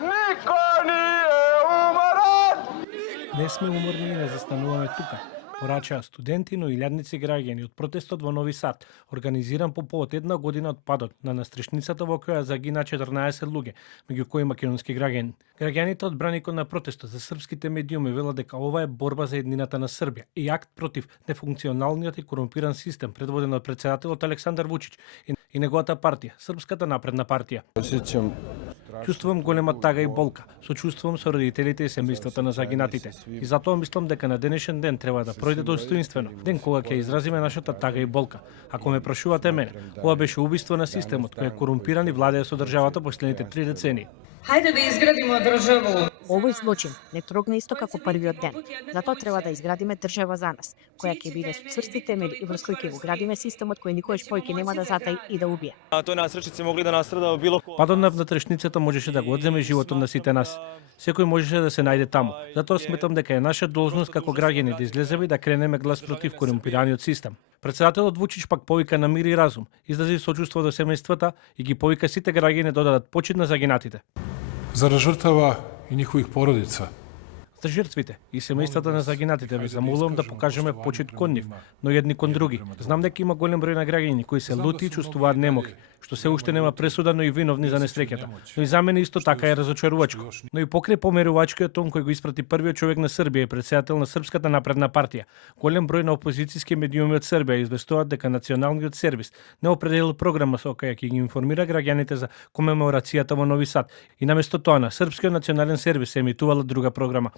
Нико nije umoran! Не сме уморни и не застануваме тука, порачаа студенти, но и илјадници граѓани од протестот во Нови Сад, организиран по повод една година од падот на настрешницата во која загина 14 луѓе, меѓу кои македонски граѓани. Граѓаните од браникот на протестот за српските медиуми велат дека ова е борба за еднината на Србија и акт против нефункционалниот и корумпиран систем предводен од претседателот Александар Вучич и неговата партија, Српската напредна партија. Чувствувам голема тага и болка. Сочувствувам со родителите и семејствата на загинатите. И затоа мислам дека на денешен ден треба да пројде достоинствено, ден кога ќе изразиме нашата тага и болка. Ако ме прашувате мене, ова беше убиство на системот кој е корумпиран и владее со државата последните 3 децении. Хајде да изградимо државу. Овој злочин не трогна исто како првиот ден. Затоа треба да изградиме држава за нас, која ќе биде со цврсти темели и врз кој ќе го градиме системот кој никогаш повеќе нема да затаи и да убие. Тој на сречици могли да настрада било кој. Падот на внатрешницата можеше да го одземе животот на сите нас. Секој можеше да се најде таму. Затоа сметам дека е наша должност како граѓани да излеземе и да кренеме глас против корумпираниот систем. Председателот Вучич пак повика на мир и разум, изрази сочувство до семејствата и ги повика сите граѓани да дадат почит на загинатите. Зарад жртава и нjihovih porodica. За жртвите и семејствата на загинатите ве замолувам да покажеме почит кон нив, но едни кон други. Знам дека има голем број на граѓани кои се лути и чувствуваат немоки, што се уште нема пресуда, но и виновни за несреќата. Но и за мене исто така е разочарувачко. Но и покрај померувачкиот тон кој го испрати првиот човек на Србија и претседател на Српската напредна партија, голем број на опозицијски медиуми од Србија известуваат дека националниот сервис не определил програма со која ќе ги информира граѓаните за комеморацијата во Нови Сад и наместо тоа на Српскиот национален сервис се емитувала друга програма.